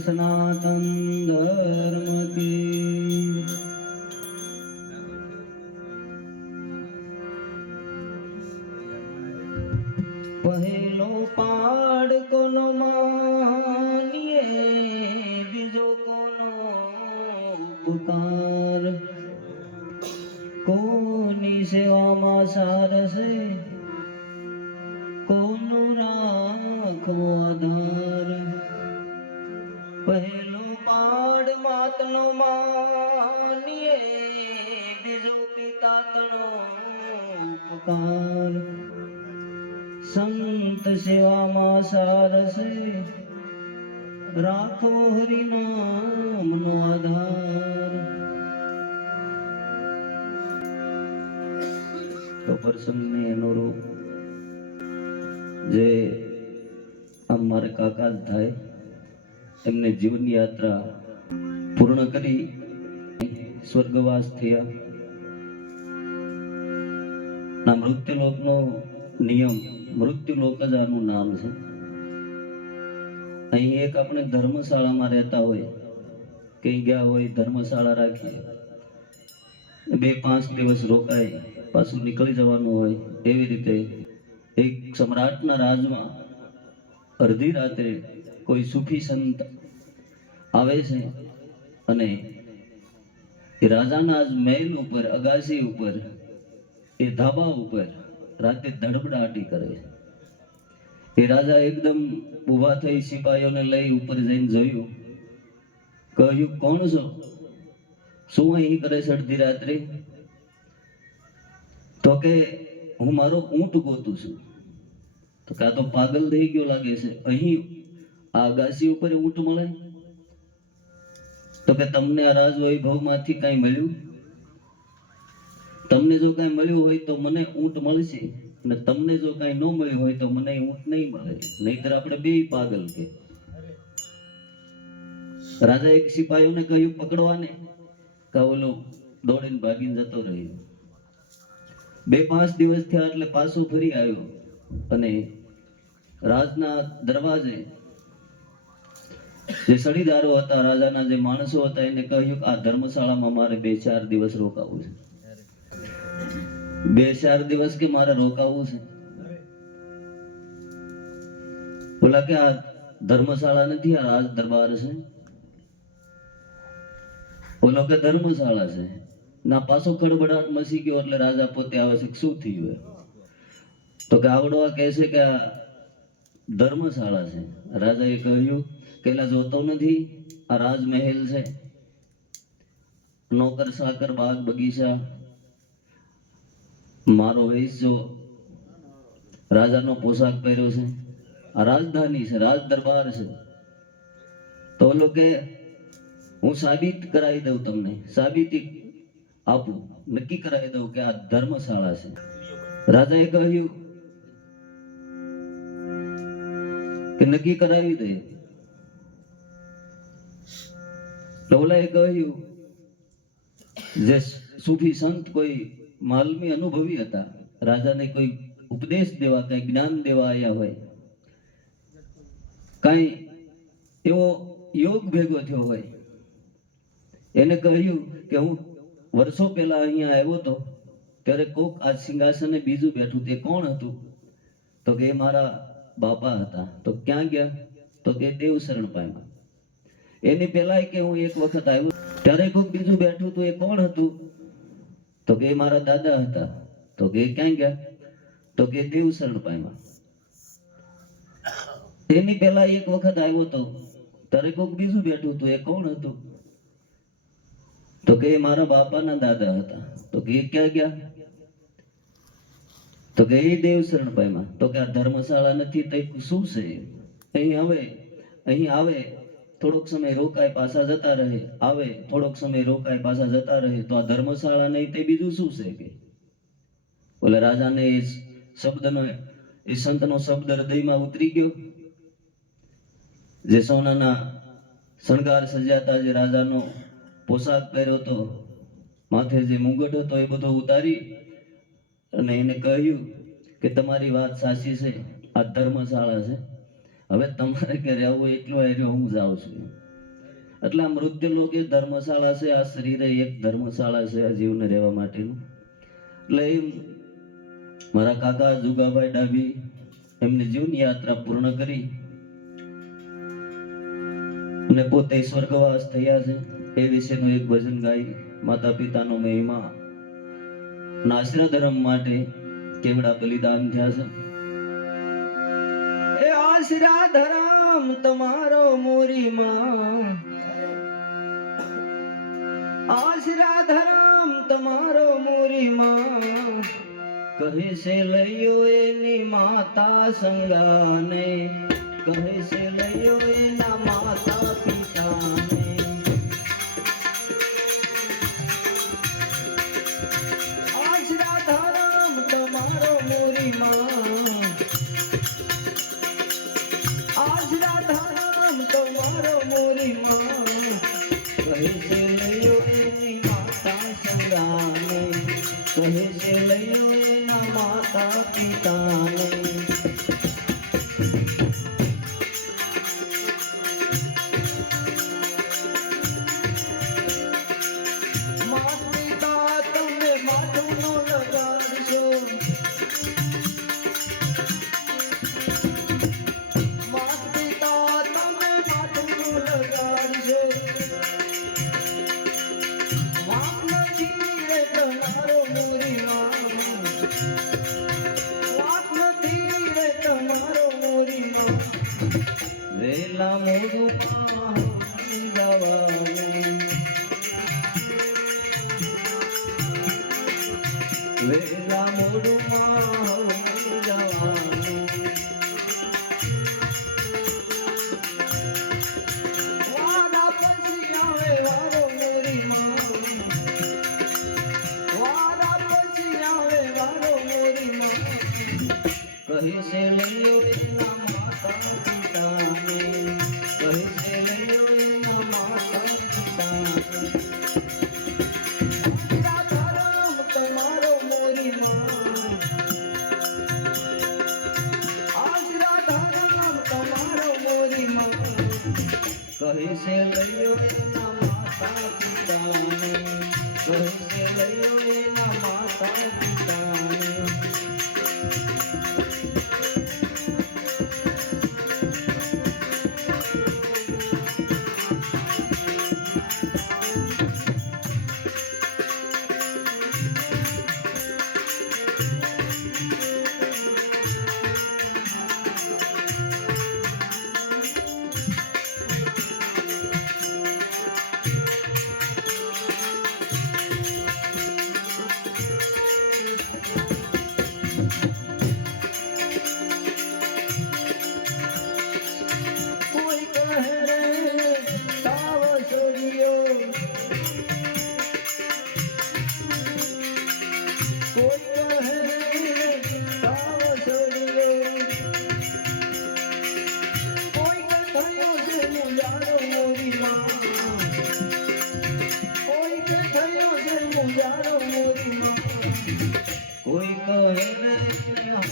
सनातन धर्म की। पहलो पाड़ कोनो मानिए बीजो कोनो उपकार। कोनी सेवा मा सारसे कोनो राखो आधार। पहलो पाड़ मातनो मानिए बीजो पिता तनो उपकार। संत सेवा मा सारसे राखो हरि नाम नो आधार। तो प्रसंग ने अनुरूप जे અમારે કાકા જ થાય એમને જીવન યાત્રા પૂર્ણ કરી સ્વર્ગવાસ થયા ના મૃત્યુલોકનો નિયમ મૃત્યુલોક જ આનું નામ છે। અહીં એક આપણે ધર્મશાળામાં રહેતા હોય કઈ ગયા હોય ધર્મશાળા રાખીએ 2-5 દિવસ રોકાય પાછું નીકળી જવાનું હોય એવી રીતે એક સમ્રાટના રાજમાં અડધી રાત્રે કોઈ સુફી સંત આવે છે અને એ રાજાના જ મહેલ ઉપર અગાસી ઉપર એ ધાબા ઉપર રાતે ધડબડાટી કરે છે। એ રાજા એકદમ ઊભા થઈ સિપાહીઓને લઈ ઉપર જઈને જોયું કહ્યું કોણ છો શું અહીં કરે છે અડધી રાત્રે? તો કે હું મારો ઊંટ ગોતું છું। તો કે આ તો પાગલ થઈ ગયો લાગે છે અહીં આ અગાસી ઉપર ઊંટ મળે? તો કે તમને આ રાજવૈભવમાંથી કઈ મળ્યું? તમને જો કઈ મળ્યું હોય તો મને ઊંટ મળશે અને તમને જો કઈ ન મળ્યું હોય તો મને ઊંટ નહીં મળે નહીતર આપણે બે પાગલ કે। રાજા એક સિપાહીઓને કહ્યું પકડવાને કે ઓલો દોડીને ભાગીને જતો રહ્યો। 2-5 દિવસ થયા એટલે પાછો ફરી આવ્યો અને રાજના દરવાજે જે સડીદારો હતા રાજાના જે માણસો હતા એને કહ્યું આ ધર્મશાળામાં મારે 2-4 દિવસ રોકાવું છે। 2-4 દિવસ કે મારે રોકાવું છે? બોલા કે આ ધર્મશાળા નથી આ રાજ દરબાર છે। બોલો કે ધર્મશાળા છે ના પાછો ખડબડાટ મસી ગયો એટલે રાજા પોતે આવે છે શું થયું? તો કે આવડવા કહે છે કે આ ધર્મશાળા છે। રાજાએ કહ્યું કે એલા જોતો નથી આ રાજમહેલ છે નોકર સાકર બાગ બગીચા મારો વેશ જો રાજાનો પોશાક પહેર્યો છે આ રાજધાની છે રાજ દરબાર છે। તો ઓલો કે હું સાબિત કરાવી દઉં તમને સાબિતી આપું નક્કી કરાવી દઉં કે આ ધર્મશાળા છે। રાજાએ કહ્યું કે નક્કી કરાવી દે। ઓલાએ કહ્યું જે સૂફી સંત કોઈ માલમી અનુભવી હતા રાજાને કોઈ ઉપદેશ દેવા કઈ જ્ઞાન દેવા આવ્યા હોય કઈ એવો યોગ ભેગો થયો હોય એને કહ્યું કે હું વર્ષો પહેલા અહીંયા આવ્યો હતો ત્યારે કોક આ સિંહાસને બીજું બેઠું તે કોણ હતું? તો કે મારા બાપા હતા। તો ક્યાં ગયા? તો કે દેવ શરણ પામ્યા। એની પહેલા કે હું એક વખત આવ્યો ત્યારે કોક બીજું બેઠું હતું એ કોણ હતું? તો કે મારા દાદા હતા। તો કે ક્યાં ગયા? તો કે દેવ શરણ પામ્યા। એની પહેલા એક વખત આવ્યો તો ત્યારે કોક બીજું બેઠું હતું એ કોણ હતું? તો કે મારા બાપાના દાદા હતા। તો કે ક્યાં ગયા? તો કે એ દેવ શરણ પામ્યા। તો કે આ ધર્મશાળા નથી તો શું છે? અહીં આવે થોડોક સમય રોકાય પાછા જતા રહે આવે થોડોક સમય રોકાય પાછા જતા રહે તો આ ધર્મશાળા નહીં તે બીજું શું છે કે? બોલે રાજાને એ શબ્દનો એ સંતનો શબ્દ હૃદયમાં ઉતરી ગયો। જે સોનાના શણગાર સજાતા જે રાજાનો પોશાક પહેર્યો હતો માથે જે મુગટ હતો એ બધો ઉતારી અને એને કહ્યું કે તમારી વાત સાચી છે આ ધર્મશાળા છે હવે તમારે કે રહેવું એટલું આવ્યો હું જાઉં છું। એટલે આ મૃત્યુલોક એ ધર્મશાળા છે, આ શરીર એક ધર્મશાળા છે આ જીવને રહેવા માટેનું. એટલે મારા કાકા જુગાભાઈ ડાભી એમની જીવની યાત્રા પૂર્ણ કરી અને પોતે સ્વર્ગવાસ થયા છે એ વિશેનું એક ભજન ગાઈ. માતા પિતાનો મહિમા નાશરા ધર્મ માટે કેવડા બલિદાન થયા છે. એ આશરા ધર્મ તમારો મોરી માં, આશરા ધર્મ તમારો મોરી માં, કહે છે લયો એની માતા સંગાને, કહે છે લયો એના માતા પિતાને. આશરા ધર્મ તમારો મોરી માં, આશરા ધર્મ તમારો મોરી માં, કહે છે લયો એની માતા સંગાને, કહે છે લયો એના માતા પિતાને. વેલા મોડું જવાનું, વેલા મોડું જવાનું, વાડા પછી આવે વારો મોરી માં, વાડા પછી આવે વારો મોરી માં, કહે છે લયો એના માતા પિતાને, કહે છે લયો એના માતા પિતાને. ધર્મ તમારો મોરી માં, આશરા ધર્મ તમારો મોરી માં, કહે છે લયો એના માતા પિતાને, કહે છે લયો એના માતા પિતાને. કોઈ કહે રે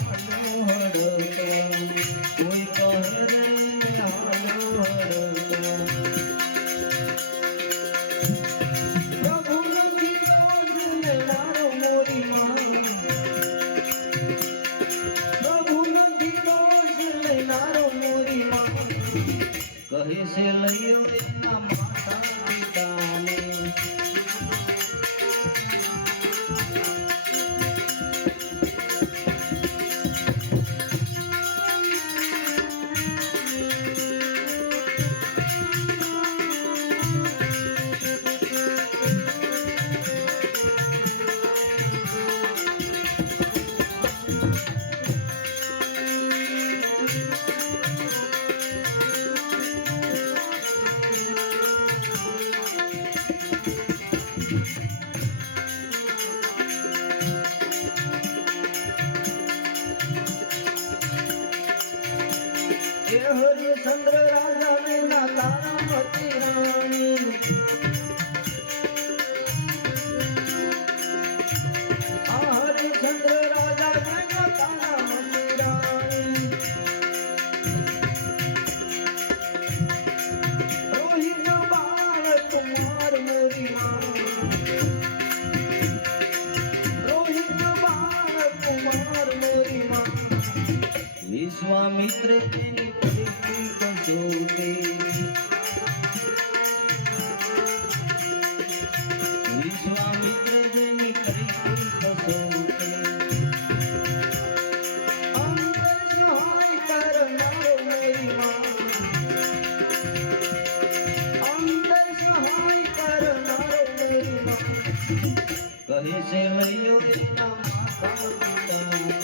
હાલો હડકવા, કોઈ કહે રે હાલો હડકવા. પ્રભુ નથી રોજ લેનારો મોરી માં, પ્રભુ નથી રોજ લેનારો મોરી માં, કહે છે લયો એના માતા પિતાને. હરિચંદ્ર રાજા ને ના તારામતી રાણી, હરિચંદ્ર રાજા ને ના તારામતી રાણી. રોહિત બાળ કહે છે લઈયો એના માતા પિતાને.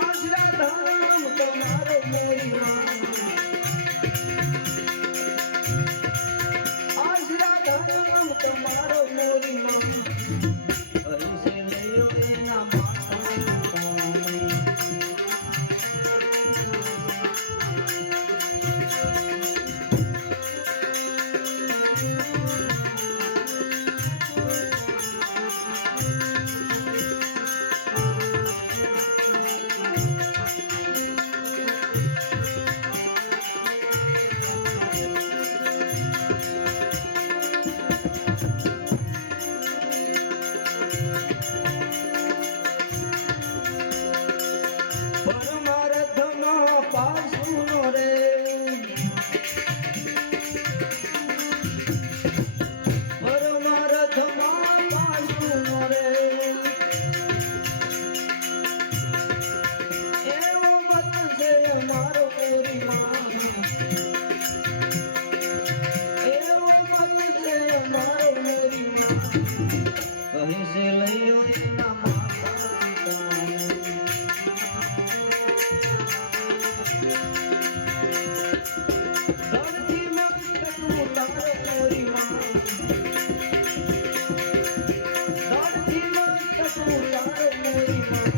આશરા ધામ તમારો મોરી માં, આશરા ધામ તમારો મોરી માં. કહે છે લઈયો એના માતા પિતાને. પરમાર્થમાં પાસુનો રે, પરમાર્થમાં પાસુનો રે. એવો મત છે અમારો મોરી માં, એવો મત છે અમારો મોરી માં. કહે છે લઈયો એના માતા પિતાને. ધરતી મસ્તકનું તારો મોરી માં, ધરતી મસ્તકનું તારો મોરી માં.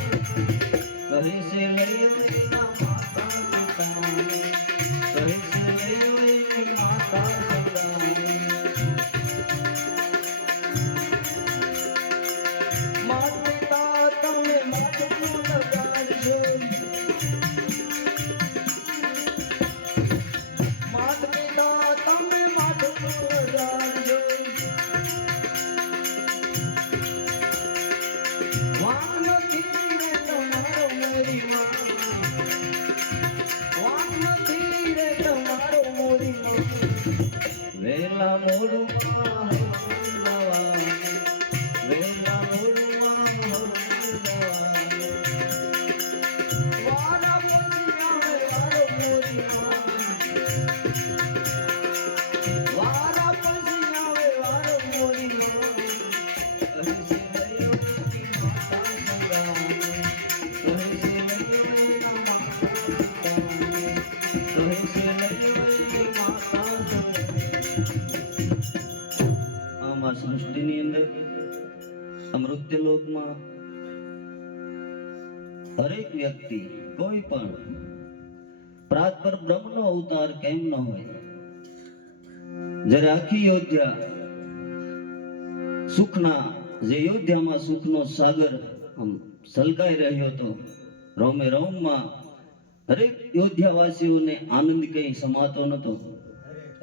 કહે છે લઈયો એના માતા પિતાને. કહે છે લઈયો એની માતા સંગાને. માત પિતા તમે માથું લગાડજો, માત પિતા તમે માથું લગાડજો. વાંક નથી રે તમારો મોરી માં, વાંક નથી રે તમારો મોરી માં. વેલા મોડું માં હરવાને, વેલા મોડું માં હરવાને. વારા પછી આવે વારો મોરી માં, વારા પછી આવે વારો મોરી માં. કહે છે લઈયો એની માતા સંગાને. કહે છે લઈયો એના માતા પિતાને. કહે છે લઈયો એની માતા સંગાને. આમ આ સૃષ્ટિની અંદર અમૃત્યલોકમાં હરેક વ્યક્તિ કોઈ પણ પ્રાત પર બ્રહ્મનો અવતાર કેમ ન હોય. જ્યારે આખી યોધ્યા સુખના, જે યોધ્યામાં સુખનો સાગર આમ સલકાઈ રહ્યો હતો, રોમે રોમમાં હરેક યોધ્યાવાસીઓને આનંદ કઈ સમાતો નતો.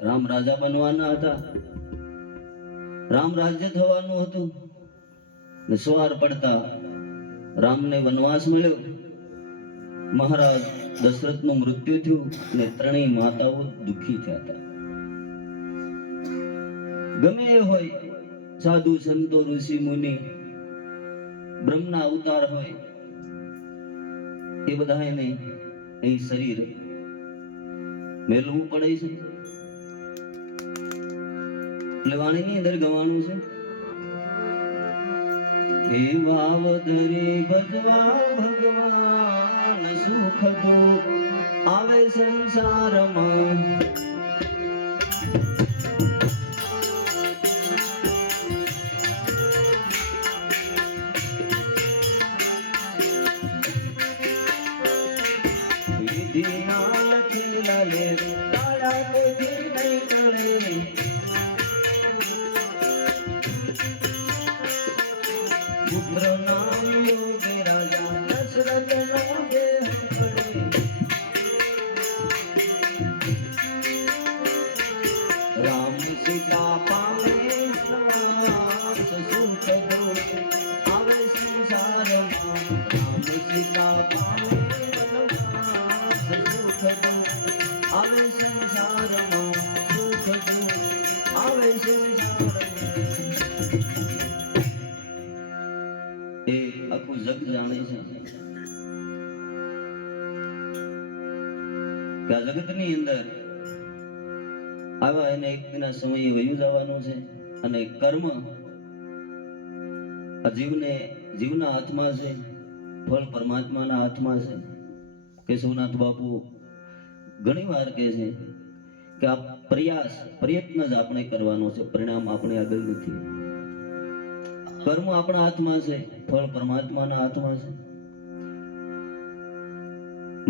રામ રાજા બનવાના હતા, રામ રાજ્ય થવાનું હતું, ને સવાર પડતા રામને વનવાસ મળ્યો. મહારાજ દશરથનું મૃત્યુ થયું ને ત્રણેય માતાઓ દુઃખી થયા હતા. ગમે એ હોય, સાધુ સંતો ઋષિ મુનિ, બ્રહ્મના અવતાર હોય, એ બધાને અહીં શરીર મેળવવું પડે છે. એટલે વાણીની અંદર ગવાનું છે, એ વાવધરે ભજવા ભગવાન સુખ દુઃખ આવે સંસારમાં. વિધિના લખેલા લે તારા કોઈ નહીં ટળે. પુત્ર નામ યોગે રાજા દશરથ નો દેહ પડે. રામ સીતા પામે વનવાસ સુખ દુઃખ આવે સંસારમાં. રામ સીતા પામે વનવાસ સુખ દુઃખ આવે સંસારમાં. સુખ દુઃખ આવે સંસારમાં. એ આખું જગ જાણે છે કે આ જગતની અંદર આવા એને એક દિના સમયે વયું જવાનું છે. અને કર્મ આ જીવના હાથમાં છે, ફળ પરમાત્માના હાથમાં છે. કેશવનાથ બાપુ ઘણી વાર કહે છે કે આ પ્રયત્ન જ આપણે કરવાનો છે, પરિણામ આપણે આગળ નથી. કર્મ આપણા હાથમાં છે, ફળ પરમાત્માના હાથમાં છે.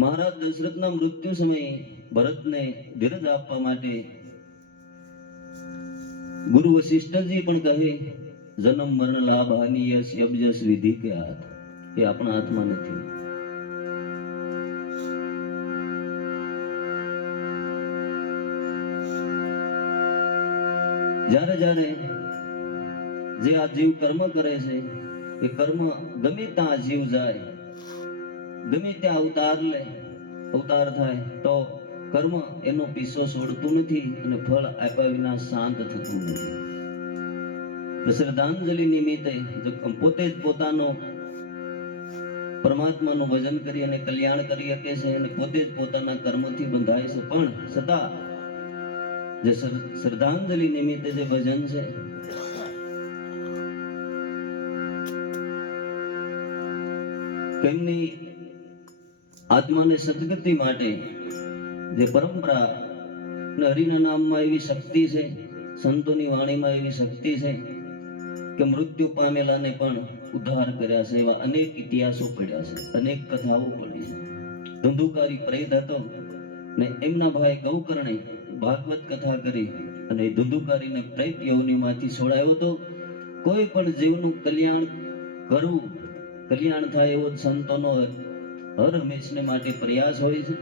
મહારાજ દશરથના મૃત્યુ સમયે ભરતને ધીરજ આપવા માટે ગુરુ વશિષ્ઠજી પણ કહે, જન્મ મરણ લાભ હાનિ યશ અબજસ વિધિ કે હાથ, એ આપણા હાથમાં નથી. જ્યારે જ્યારે જે આ જીવ કર્મ કરે છે, એ કર્મ ગમે ત્યાં જીવ જાય, ગમે ત્યાં અવતાર થાય તો કર્મ એનો પીછો છોડતું નથી અને ફળ આપ્યા વિના શાંત થતું નથી. શ્રદ્ધાંજલિ નિમિત્તે પોતે જ પોતાનો પરમાત્માનું ભજન કરી અને કલ્યાણ કરી શકે છે અને પોતે જ પોતાના કર્મથી બંધાય છે. પણ છતાં જે શ્રદ્ધાંજલિ નિમિત્તે જે ભજન છે, તેમની આત્માને સદગતિ માટે જે પરંપરા અને હરિના નામમાં એવી શક્તિ છે, સંતોની વાણીમાં એવી શક્તિ છે કે મૃત્યુ પામેલાને પણ ઉદ્ધાર કર્યા છે. એવા અનેક ઇતિહાસો પડ્યા છે, અનેક કથાઓ પડી છે. ધુંધુકારી પ્રેત હતો ને એમના ભાઈ ગૌકર્ણે ભાગવત કથા કરી અને ધુંધુકારીને પ્રેત યોનિમાંથી છોડાયો હતો. કોઈ પણ જીવનું કલ્યાણ કરવું, કલ્યાણ થાય એવો સંતોનો હર હંમેશને માટે પ્રયાસ હોય છે.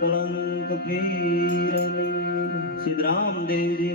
કલંક પીરની સિદ્ધરામ દેવજી